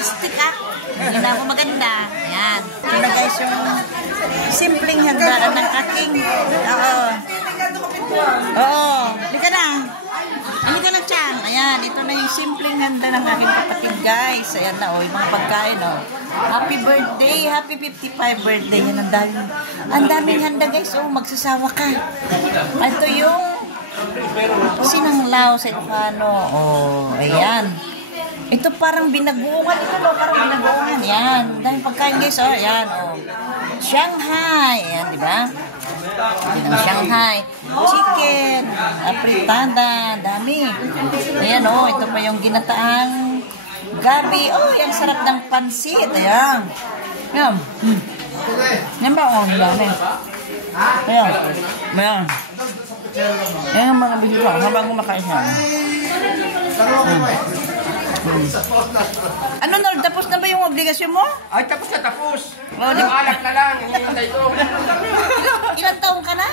artistic ah. Hindi na ako maganda. Ayan. Ito na guys yung simpleng handaan ng aking. Oo. Oo. Hindi ka na. Hindi ka na, Chang. Ayan. Ito na yung simpleng handa ng aking kapatid guys. Ayan na oh. Yung mga pagkain oh. Happy birthday. Happy 55 birthday. Yan ang daming handa guys. Oh, magsasawa ka. Ito yung sinanglaw sa Ilocano. Oh, ayan. Ito parang binagoongan. Ito no, parang binagoongan. Yan. Dahil pagkain guys, oh, ayan. Oh. Shanghai. Ayan, di ba? Yan ang Shanghai. Chicken. Fritada. Dami. Ayan, oh. Ito pa yung ginataang gabi. Oh, yan. Sarap ng pansit. Ayan. Ayan. Yan ba? Oh, dami. Ayan. Ayan. Ayan ang mga bihira. Habang kumakain siya. Ano, Nord? Tapos na ba yung obligasyon mo? Ay, tapos na, tapos. Oh, Yung alak na lang, hinihintay ko. Ilan taong ka na?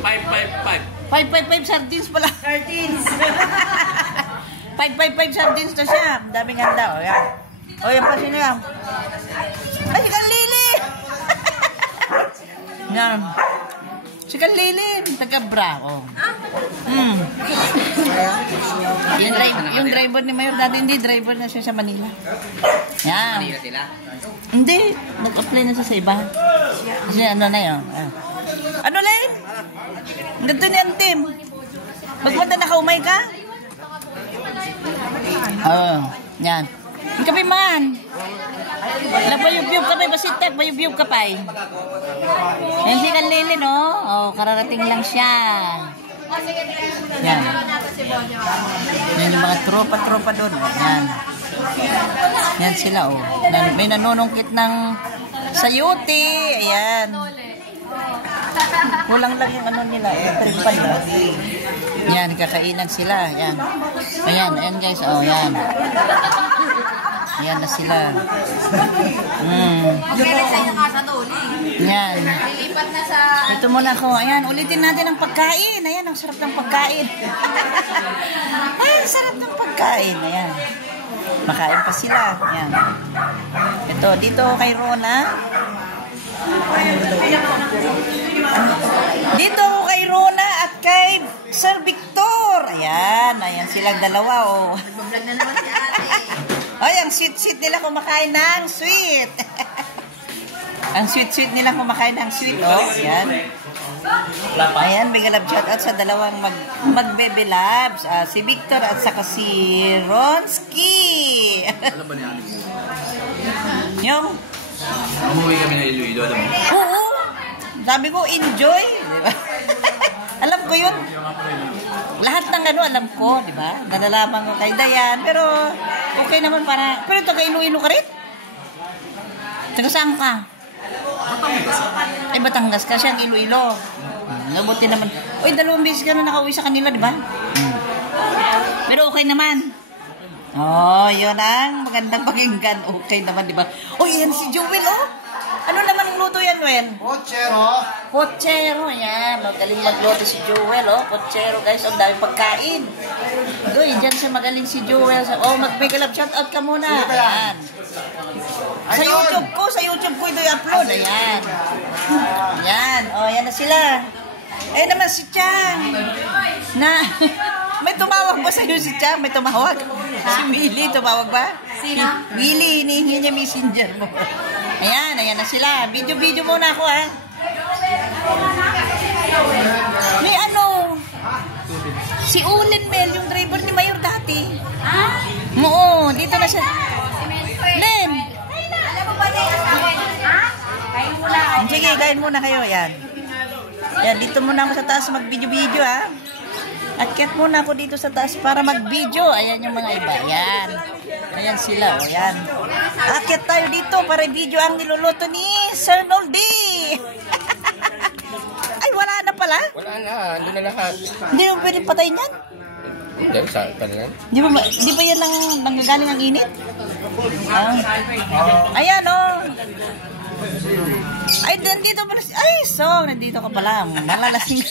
555. 555 sardines pala. Sardines. 555 sardines na siya. Ang daming handa. O, yan. O, yan pa sino yan. Ay, si Kanlili! Yan. Si Kanlili. Taga-bra. O. Yung driver ni Mayor dati, hindi driver na siya sa Manila. Yan. Manila sila? Hindi. Nag-apply na siya sa iba. Kasi ano na yun. Ano lang? Ganito ni Antim. Magpunta na kaumay ka? Oo. Yan. Ikaw pa man. Nabayub-yub ka pa. Basitek. Bayub-yub ka pa. Yan si Kanlili, no? Oh, kararating lang siya. Yan. Yan yung mga tropa-tropa doon. Yan. Yan sila, oh. May nanunungkit ng sayuti. Ayan. Kulang lang yung ano nila. Tripad. Yan, kakainan sila. Yan. Ayan, ayan guys. Oh, yan. Yan na sila. Yan. Lilipat na sa... Ito muna ako. Ayan, ulitin natin ang pagkain. Ayan, ang sarap ng pagkain. Ay, ang sarap ng pagkain. Ayan. Makain pa sila. Ayan. Ito, dito kay Rona. Dito kay Rona at kay Sir Victor. Ayan, ayan silang dalawa, oh. Nagbablog na naman si ate. Ay, ang sweet-sweet nila kumakain ng sweet. Ang sweet-sweet nila kumakain ng sweet, oh. Ayan. Ayan, big love shout out sa dalawang mag-baby loves. Si Victor at saka si Ronski. Alam ba niya? Yung? Umuwi kami na Iloilo, alam mo? Oo. Sabi ko, enjoy. Diba? Alam ko yun. Lahat ng ano, alam ko, di ba? Nalalaman ko kay Dayan. Pero, okay naman para... Pero taga Iloilo ka rin? Taga saan ka? Ay, Batangas ka. Siyang Iloilo. Nabuti naman. Uy, 2 beses ka na nakauwi sa kanila, di ba? Pero okay naman. Oh, yun ang magandang pakinggan. Okay naman, di ba? Uy, yan si Jewel, oh. Ano naman luto yan, Wen? Pochero. Pochero, yan. Magaling magluto si Jewel, oh. Pochero, guys. Ang dami pagkain. Uy, dyan siya magaling si Jewel. Oh, mag-make-up shoutout ka muna. Ayan. Sa YouTube ko ito i-upload. Ayan. Ayan. Oh, yan na sila. Ayan naman si Chang. Na, may tumawag ba sa'yo si Chang? May tumawag? Si Willie, tumawag ba? Sino? Willie, hinihingi niya messenger mo. Ayan, ayan na sila. Video muna ako, ha. May ano, si Ulen Mel, yung driver ni Mayor dati. Ah? Oo, dito na siya. Len! Alam mo ba na yung asawa niya? Ha? Kain muna. Sige, kain muna kayo, yan. Yan, dito muna ako sa taas mag-video, ha. Akyat muna ako dito sa taas para mag-video. Ayan yung mga iba. Ayan. Ayan sila. O, yan. Akyat tayo dito para video ang niluluto ni Sir Noldy. Ay, wala na pala? Wala na, doon na lahat. Hindi mo pwedeng patayin yan? Hindi, saan pa na? Di ba yan nanggagaling ang init? Ayan, o. Ay, nandito pala. Ay, so, nandito ka pala. Malalasing.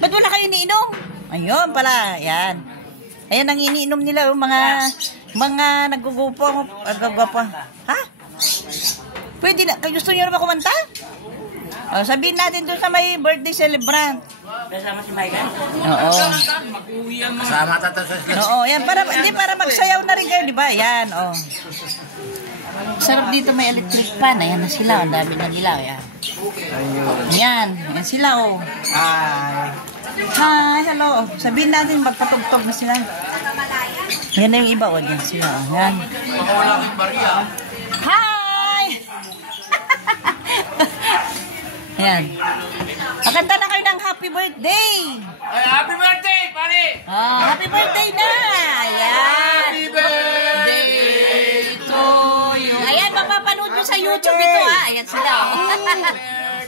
Ba't wala kayo iniinom? Ayun pala, yan. Ayan ang iniinom nila, yung mga Mga nagugupo, nagagapa. Ha? Pwede na, gusto nyo na ba kumanta? O, sabihin natin doon sa may birthday celebrant. Kasama si Michael. Oo. Kasama tata sa Oo, yan, para magsayaw na rin kayo, di ba? Yan, oh. Sarap dito may electric fan. Ayan na sila, ang dami na nila, yan. Yan, yan sila, oh. Hi, hello. Sabihin natin, magpatugtog na sila. Yan na yung iba, oh, yan sila, oh. Yan. Hi! Ayan. Makanta na kayo ng happy birthday! Ay, happy birthday, pare! Happy birthday na! Ayan! Happy birthday to you. Ayan, mapapanood nyo sa YouTube ito, ha? Ayan sila, oh.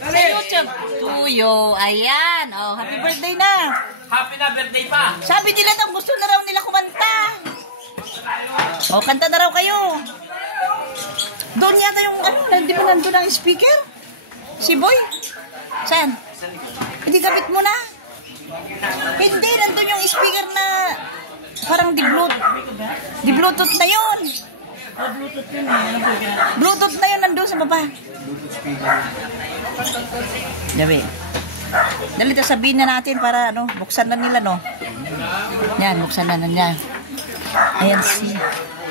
Sa YouTube. To you. Ayan. Oh, happy birthday na. Happy na birthday pa. Sabi nila daw, gusto na raw nila kumanta. Oh, kanta na raw kayo. Doon yata yung, di ba nandun ang speaker? Si Boy? Saan? Hindi kapit mo na? Hindi, nandun yung speaker na parang di-bluetooth na yun. Bluetooth na yun nandun sa baba. Dabi. Dali, sabihin na natin para buksan na nila, no? Yan, buksan na niya. Ayan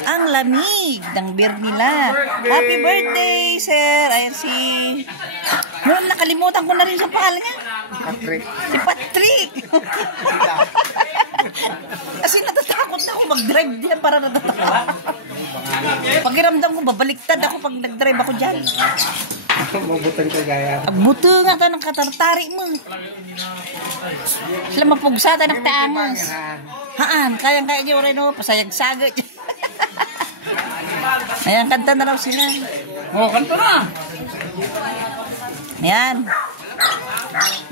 ang lamig ng beer nila. Happy birthday, sir. Ayan noon, nakalimutan ko na rin sa pangalan niya. Patrick. Si Patrick. Kasi natatakot na ako mag-drive diyan para natatakot. Pakiramdam ko, babaliktad ako pag nag-drive ako dyan. Mabutang kagaya. Agbuto nga ta ng katartari mo. Sila mapugsa ta ng taangas. Haan, kayang-kaya niyo rin, pasayag-sagot. Ayan, kanta na raw sila. Oh, kanto na. Ayan.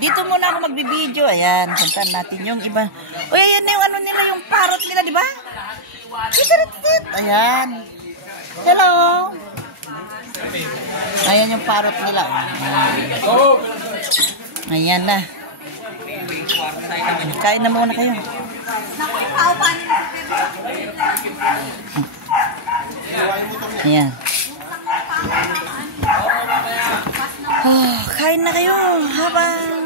Dito muna ako magbibideo. Ayan, kantan natin yung iba. Uy, ayan na yung nila, yung parrot nila, di ba? Ayan. Hello. Ayan yung parrot nila. Ayan na. Kain na muna kayo. Ayan. Oh, kain na kayo habang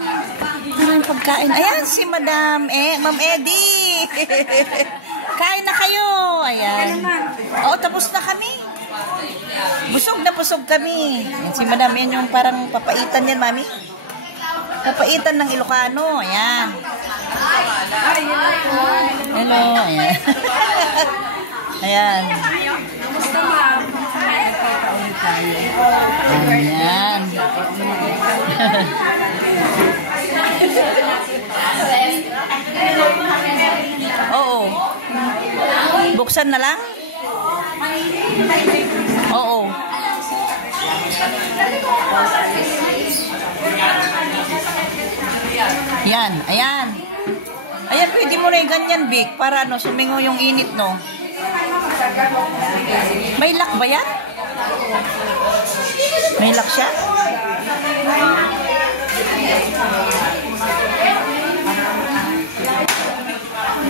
maraming pagkain. Ayan si Ma'am Eddie. Kain na kayo. Ayan. Oo, tapos na kami. Busog na busog kami. Ayan, si Madam, yan yung parang papaitan yan, Mami. Papaitan ng Ilocano. Ayan. Hello. Ayan. Ayan. Ayan. Oo. Buksan na lang? Oo. Yan, ayan. Ayan, pwede mo na yung ganyan, Vic, para sumingo yung init, no? May lock ba yan? May lock siya?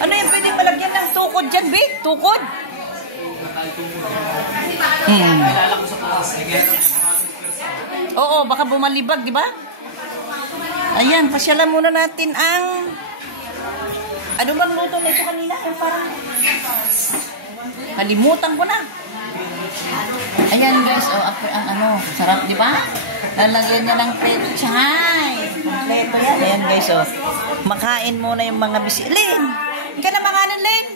Ano yung pwede malagyan ng tukod dyan, Vic? Tukod? Oo, baka bumalibag, di ba? Ayan, pasyalan muna natin ang... Ano bang luto na ito kanina? Yung parang... Kalimutan ko na. Ayan guys, ang sarap, di ba? Lalagyan niya ng pechay. Kompleto yan. Ayan guys, makain muna yung mga bisita. Lin! Ika na makanan, Lin!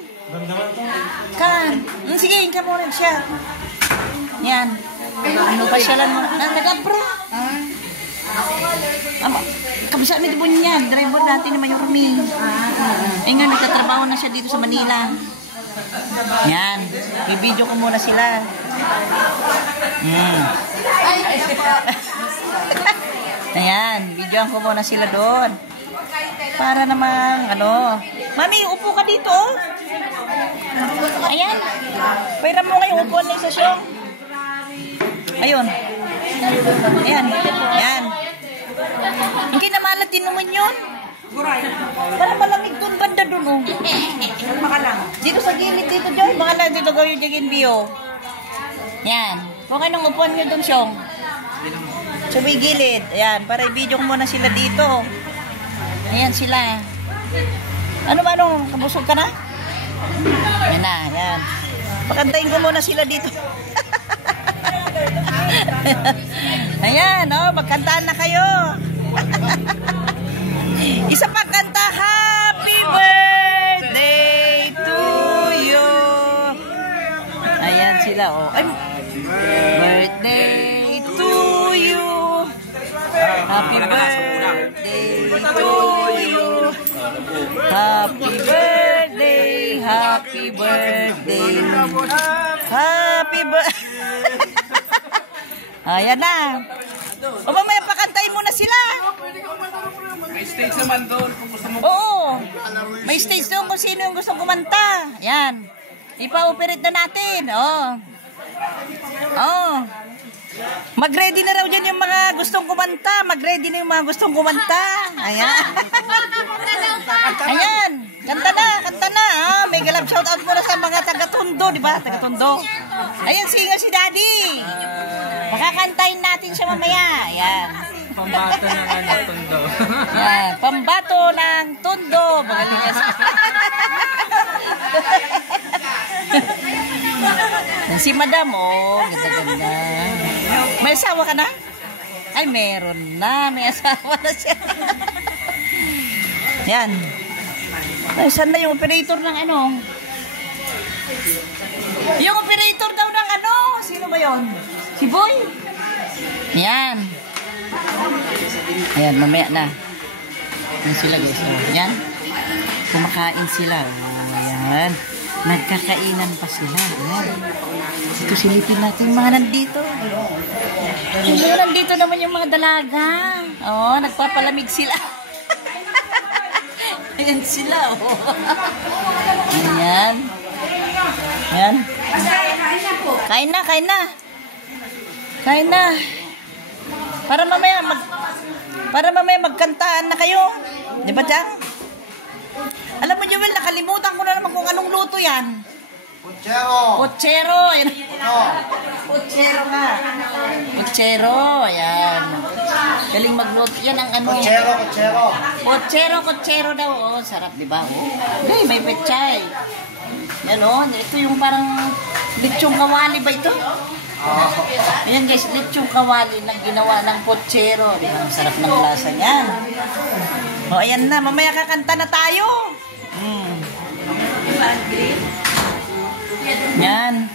Kan! Sige, ika muna siya. Yan. Pasyalan mo. Nagabra. Kabisa mo din yan. Driver natin naman yung kami. Eh nga, nagtatrabaho na siya dito sa Manila. Yan. I-video ko muna sila. Ayan. Videoan ko muna sila doon. Para namang, Mami, upo ka dito, oh. Ayan. Pairam mo ngayon upuan na isa siya. Ayun. Ayan. Ayan. Hindi na malat din naman yun. Para malamig dun, banda dun, oh. Baka lang. Dito sa gilid, dito, Joy. Baka lang dito gawin yung view. Yan. Kung anong upuan nyo dun, Syong. Sa may gilid. Ayan, para i-video ko muna sila dito. Ayan sila. Ano ba, kabusog ka na? Ayan na, ayan. Pakantayin ko muna sila dito. Ayan, oh, magkantaan na kayo. Isa pang kanta, happy birthday to you. Ayan sila, oh. Ay, birthday to you. Happy birthday to you. Happy birthday, happy birthday. Happy birthday. Ayan na. O mamaya pakantayin mo na sila. May stage naman doon kung gusto mo. Oo. May stage doon kung sino yung gustong kumanta. Yan. Ipa-operate na natin. Oo. Oo. Mag-ready na raw dyan yung mga gustong kumanta. Mag-ready na yung mga gustong kumanta. Ayan. Ayan. Kanta na, kanta na. Ah, may galap shoutout muna sa mga taga-Tondo, di ba? Taga-Tondo. Ayan, singer si Daddy. Makakantayin natin siya mamaya. Ayan. Pambato na nga ng Tondo. Ayan. Pambato ng Tondo. Mga ligas. Si Madam, oh. Ganda-ganda. May asawa ka na? Ay, meron na. May asawa na siya. Yan. Ay, saan na yung operator ng ano? Yung operator daw ng ano? Sino ba yun? Si Boy? Yan. Ayan, mamaya na. Yan sila guys. Oh. Yan. Kumakain sila. Oh, ayan. Nagkakainan pa sila. Ayan. Ito silipin natin yung mga nandito. Yung mga nandito naman yung mga dalaga. Oh, nagpapalamig sila. Ayan sila. Oh. Ayan. Ayan. Kain na, kain na. Kain na. Para mamaya magkantaan na kayo. Di ba, Jang? Alam mo, Joel, nakalimutan ko na naman kung anong luto yan. Puchero. Puchero. Ayan. Puchero nga. Puchero. Ayan. Galing magluto. Yan ang ano. Puchero daw. Oh, sarap, di ba? Oh. Hey, may pechay. Yan, oh. Ito yung parang lechong kawali ba ito? Ayan guys, lechong kawali na ginawa ng puchero. Di ba? Ang sarap ng lasa niyan. Oh, ayan na. Mamaya kakanta na tayo. Yan.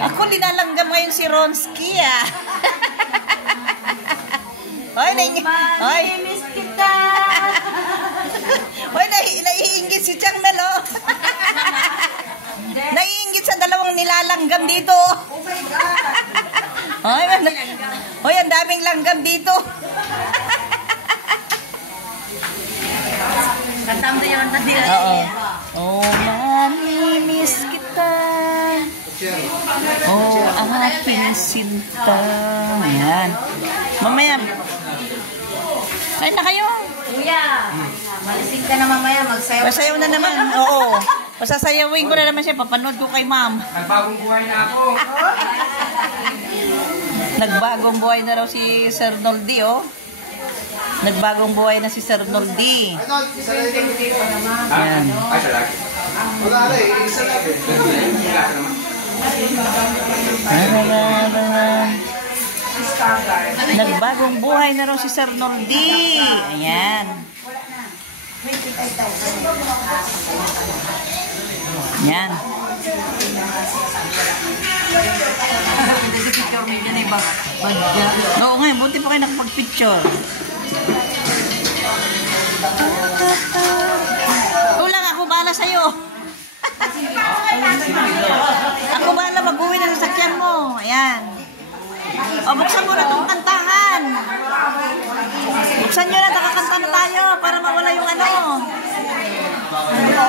Ako linalanggam ngayon si Ronsky, ah. Hoy, hoy. Miss kita. Hoy, naiinggit si Chang Melo. Naiinggit sa dalawang nilalanggam dito. Oh my God. Hoy, ang daming langgam dito. Kantang tayo ng tadila. Oo. Oh, mamimiss kita. Oh, aking sinta. Ayan. Mamaya. Kain na kayo. Kuya, malisig ka na mamaya, magsayaw. Pasayaw na naman. Oo. Pasasayawin ko na naman siya. Papanood ko kay ma'am. Nagbagong buhay na ako. Nagbagong buhay na raw si Sir Noldy, oh. Nagbagong buhay na si Sir Noldy. Ayan. Ay, salaki. Wala rin, isa lang. Nagbagong buhay na raw si Sir Noldy. Ayan. Ayan. Picture mo dyan iba. Oo nga, buti pa kayo nakapag-picture. Kulang ako, bahala sa'yo. Ako bahala, mag-uwi na sa sakyan mo. Ayan. O, buksan mo na itong kantahan. Buksan nyo na, nakakanta na tayo para mawala yung ano.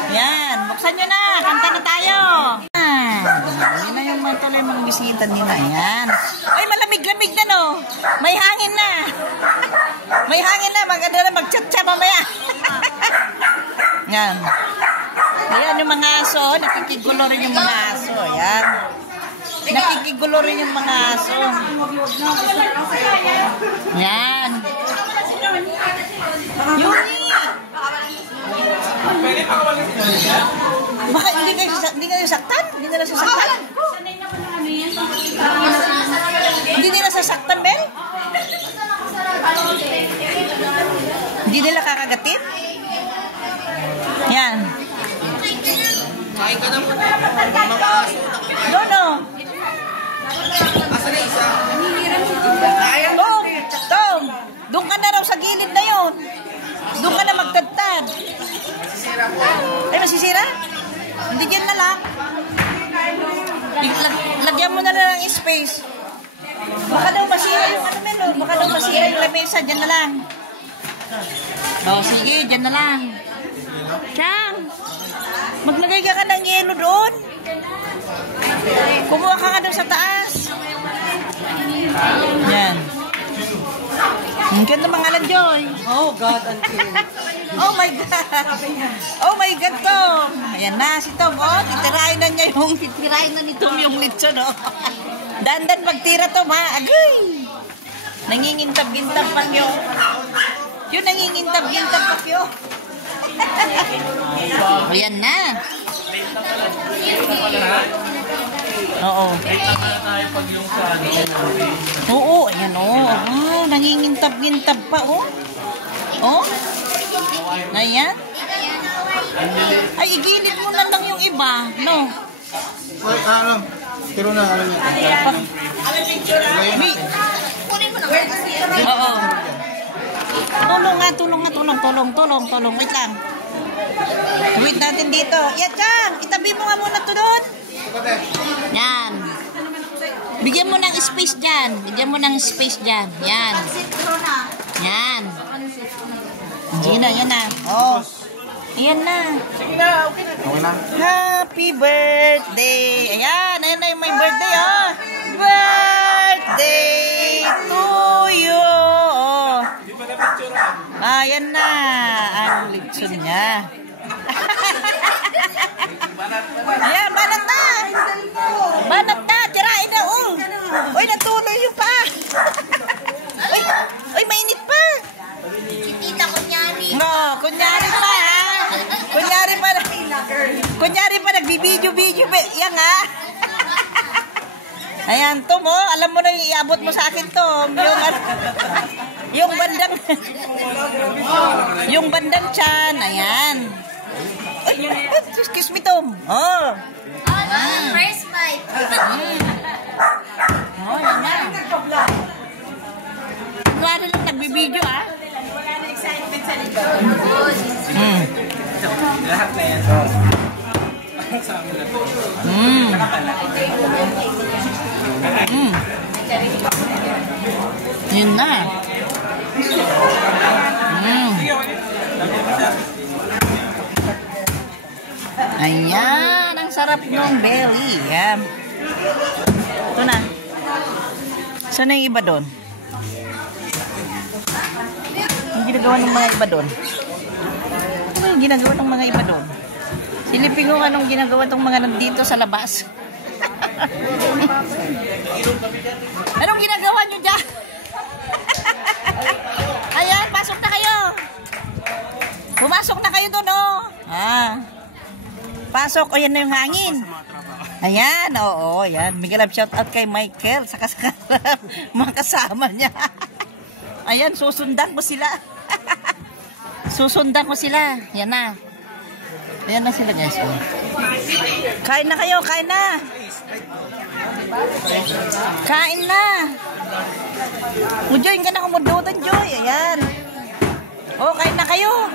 Yan, buksan nyo na, kanta na tayo. Yun na yung mga tuloy mga bisita nila. Ayan. Ay, malamig-lamig. malamig na, no? May hangin na. May hangin na. Maganda na mag-chat-chat mamaya. Yan. Ayan yung mga aso. Nakikigulo rin yung mga aso. Ayan. Nakikigulo rin yung mga aso. Yan. Yuni! Baka hindi kayo saktan? Hindi nila sasaktan? Hindi nila sasaktan, Bel? Hindi nila kakagatin? Yan. No. Tom, doon ka na raw sa gilid na yun. Doon ka na magtadtad. Ay, masisira? Hindi dyan na lang. Lagyan mo na lang ng space. Baka daw masira yung ano men, oh. Baka daw masira yung lamesa. Dyan na lang. Sige, dyan na lang. Chang, maglagay ka ng yelo doon. Kumuha ka doon sa taas. Yan. Ang ganda mga Joy. Oh God, Auntie. Oh my God. Oh my God, Tom. Ayan na si Tom. Oh, titirahin na ni Tom yung lechon, oh. Dandan magtira, Tom, ha? Agay. Nangingintab-gintab pa yun. Yun, nangingintab-gintab pa yun. Ayan na. Oo. Oo, ayan, oh. Oh, nangingintab-gintab pa, oh. Oh. Ayan. Ay, igilid mo na lang yung iba, no? Tiro na, alam niyo. Oo. Tulong. Wait lang. Wait natin dito. Yan, Chang. Itabi mo nga muna to doon. Yan. Bigyan mo ng space dyan. Yan. Yan. Yan na. Oh. Yan na. Sige na, okay na. Happy birthday. Ayan na yung may birthday, oh. Birthday to you. Oh. Ayan na. Ang lechon niya. Ayan, banat na. Tirain na, oh. Uy, natuloy yung pa. Uy, mainit pa. Tita, kunyari. No, kunyari pa, ha? Kunyari pa, nagbibidyo-video. Yan, ha? Ayan, Tom, oh. Alam mo na yung iabot mo sa akin, Tom. Yung bandang tiyan. Ayan. Ay, excuse me, Tom. Oh. First bite. Oh, yan na. Kunwari lang nagbibidyo, ha? Wala na excitement sa likod. Lahat na yan. Yun na. Ayan, ang sarap ng belly. Yan. Ito na. Saan na yung iba doon? Ang ginagawa ng mga iba doon? Ano yung ginagawa ng mga iba doon? Silipin ko anong ginagawa ng mga nandito sa labas. Anong ginagawa nyo dyan? Ayan, pasok na kayo. Pumasok na kayo doon, oh. Pasok. O, yan na yung hangin. Ayan, oo, ayan. Miguel, shout out kay Michael. Saka mga kasama niya. Ayan, susundan ko sila. Yan na. Ayan na sila, guys. Oh. Kain na kayo, kain na. Kain na. O, Joy, ka na kumudutan, Joy. Ayan. O, kain na kayo.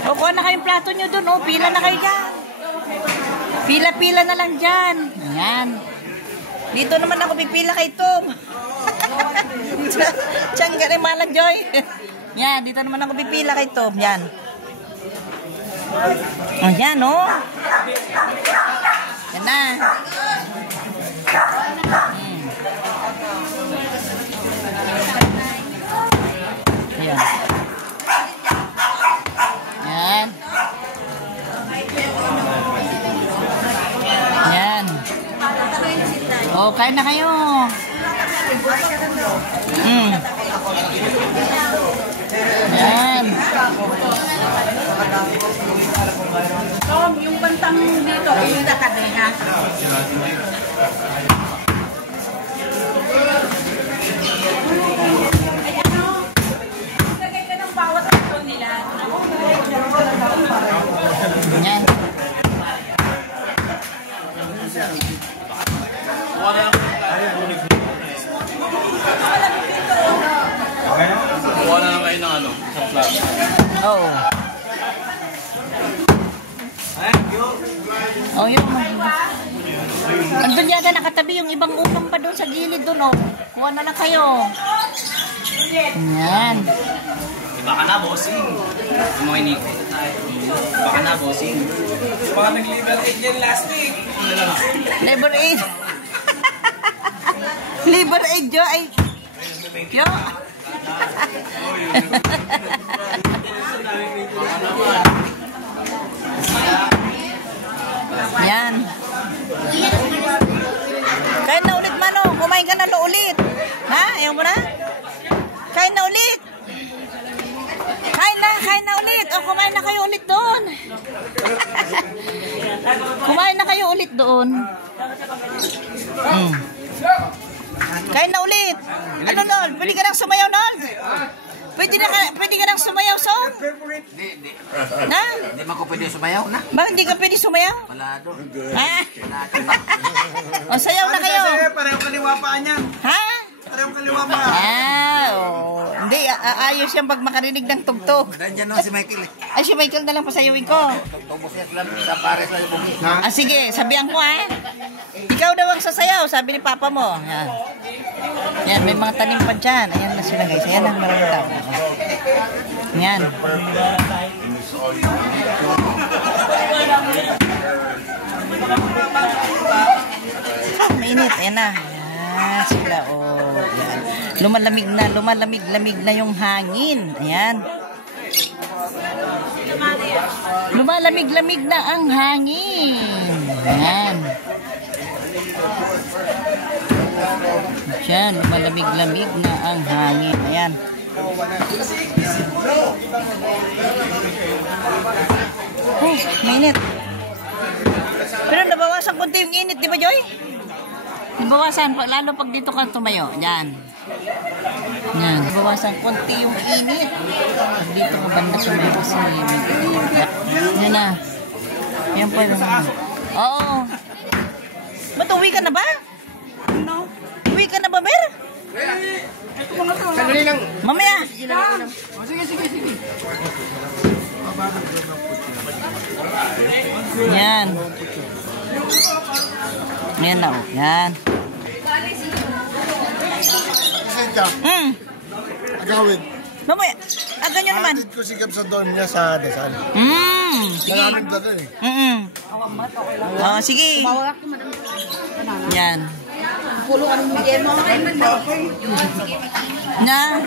O, kuha na kayong plato nyo dun. O, pila na kayo dyan. Pila-pila na lang dyan. Ayan. Dito naman ako pipila kay Tom. Tiyang gano'y malang, Joy. Yan, dito naman ako pipila kay Tom. Yan. Ayan, o. Yan na. Yan. Yan. Yan. Oh, kain na kayo. Yan. Tom, yung bantang dito, yung nakadeha. Ay, ano? Lagay ka ng bawat ito nila. Yan. Kuha na lang kayo ng ano, sa flat. Oh. Oh, yun. Andun yata nakatabi yung ibang upang pa doon sa gilid doon, oh. Kuha na lang kayo. Yan. Baka na, bossing. Yung mga inipin. Baka na, bossing. Baka nag-liver egg yan last week. Liver aid. Liver aid, Jo. Ay. Jo. Yan. Kain na ulit, Mano. Kumain ka na ulit. Ha? Ayaw mo na? Kain na ulit. Kain na ulit. O, kumain na kayo ulit doon. Kumain na kayo ulit doon. Kain na ulit. Ano, Nol? Pwede ka nang sumayaw, Nol? Pwede ka nang sumayaw, Son? Hindi. Na? Hindi man ko pwede sumayaw na. Bakit hindi ka pwede sumayaw? Palado. Ha? O, sayaw na kayo. Pareho kaliwa pa niyan. Ha? Pareho kaliwa pa. Oh. Hindi, ayos yan pag makarinig ng tugtog. Nandiyan naman si Michael eh. Ay, si Michael na lang pasayawin ko. Tubos niya lang sa pares na yung bungi. Ah, sige, sabihan ko, ha? Ikaw daw ang sasayaw, sabi ni Papa mo. Yan. Yan, may mga tanim pa dyan. Ayan na sila, guys. Ayan ang maraming tao. Yan. Mainit. Ayan na. Ayan sila, oh. Yan. Lumalamig na yung hangin. Ayan. Lumalamig na ang hangin. Ayan. Diyan, lumalamig na ang hangin. Ayan. Oh, mainit. Pero nabawasan konti yung init, di ba, Joy? Nabawasan, lalo pag dito ka tumayo. Yan. Yan. Nabawasan konti yung init. Pag dito ka banda tumayo kasi yan na. Yan pa yung oo. Ba't uwi ka na ba? No. Uwi ka na ba, Mer? Sandali lang. Mamaya. Sige. Yan. Yan na, oh. Yan. Senta. Agawin. Mamaya. Aga nyo naman. Atid ko si Gab sa dorm niya sa Dasal. Sige. Maraming dito eh. Oh, sige. Yan. Pulo ka ng bigay mo. Na. Na.